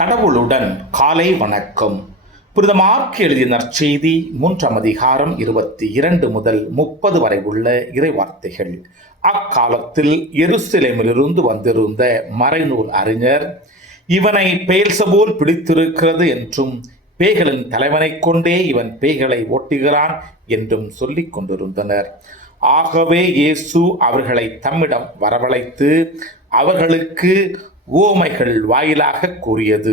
கடவுளுடன் காலை வணக்கம். புனித மார்க் எழுதிய நற்செய்தி 3ஆம் அதிகாரம் 22 முதல் 30 வரை உள்ள இறைவார்த்தைகள். அக்காலத்தில் எருசலேமிலிருந்து வந்திருந்த மறைநூல் அறிஞர், இவனை பெயல்சபூல் பிடித்திருக்கிறது என்றும் பேய்களின் தலைவனை கொண்டே இவன் பேய்களை ஓட்டுகிறான் என்றும் சொல்லிக் கொண்டிருந்தனர். ஆகவே இயேசு அவர்களை தம்மிடம் வரவழைத்து அவர்களுக்கு உவமைகள் வாயிலாக கூறியது.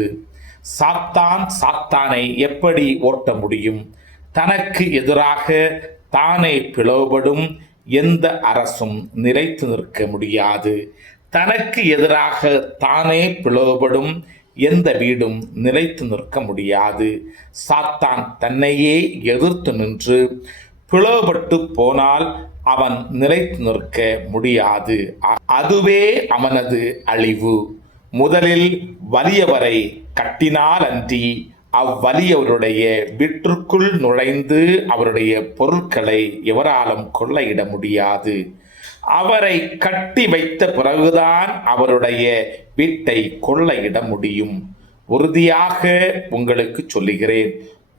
சாத்தான் சாத்தானை எப்படி ஓட்ட முடியும்? தனக்கு எதிராக தானே பிளவுபடும் எந்த அரசும் நிலைத்து நிற்க முடியாது. தனக்கு எதிராக தானே பிளவுபடும் எந்த வீடும் நிலைத்து நிற்க முடியாது. சாத்தான் தன்னையே எதிர்த்து நின்று பிளவுபட்டு போனால் அவன் நிலைத்து நிற்க முடியாது. அதுவே அவனது அழிவு. முதலில் வலியவரை கட்டினால் அன்றி அவ்வலியவருடைய வீட்டிற்குள் நுழைந்து அவருடைய பொருட்களை எவராலும் கொள்ளையிட முடியாது. அவரை கட்டி வைத்த பிறகுதான் அவருடைய வீட்டை கொள்ளையிட முடியும். உறுதியாக உங்களுக்கு சொல்லுகிறேன்,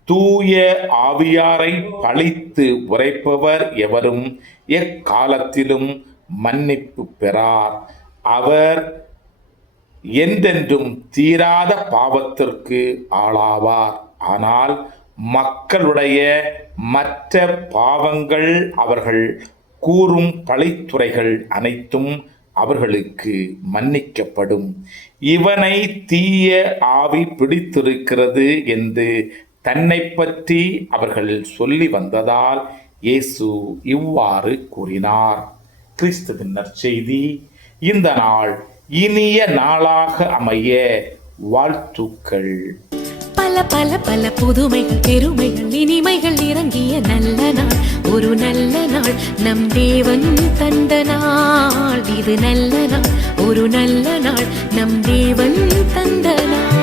தூய ஆவியாரை பழித்து உரைப்பவர் எவரும் எக்காலத்திலும் மன்னிப்பு பெறார். அவர் என்றென்றும் தீராத பாவத்திற்கு ஆளாவார். ஆனால் மக்களுடைய மற்ற பாவங்கள், அவர்கள் கூறும் பழித்துரைகள் அனைத்தும் அவர்களுக்கு மன்னிக்கப்படும். இவனை தீய ஆவி பிடித்திருக்கிறது என்று தன்னை பற்றி அவர்கள் சொல்லி வந்ததால் இயேசு இவ்வாறு கூறினார். கிறிஸ்துவின் நற்செய்தி. இந்த நாள் இனிய நாளாக அமைய வாழ்த்துக்கள். பல பல பல புதுமைகள், பெருமைகள், இனிமைகள் இறங்கிய நல்ல நாள், ஒரு நல்ல நாள், நம் தேவன் தந்த நாள். இது நல்ல நாள், ஒரு நல்ல நாள், நம் தேவன் தந்த நாள்.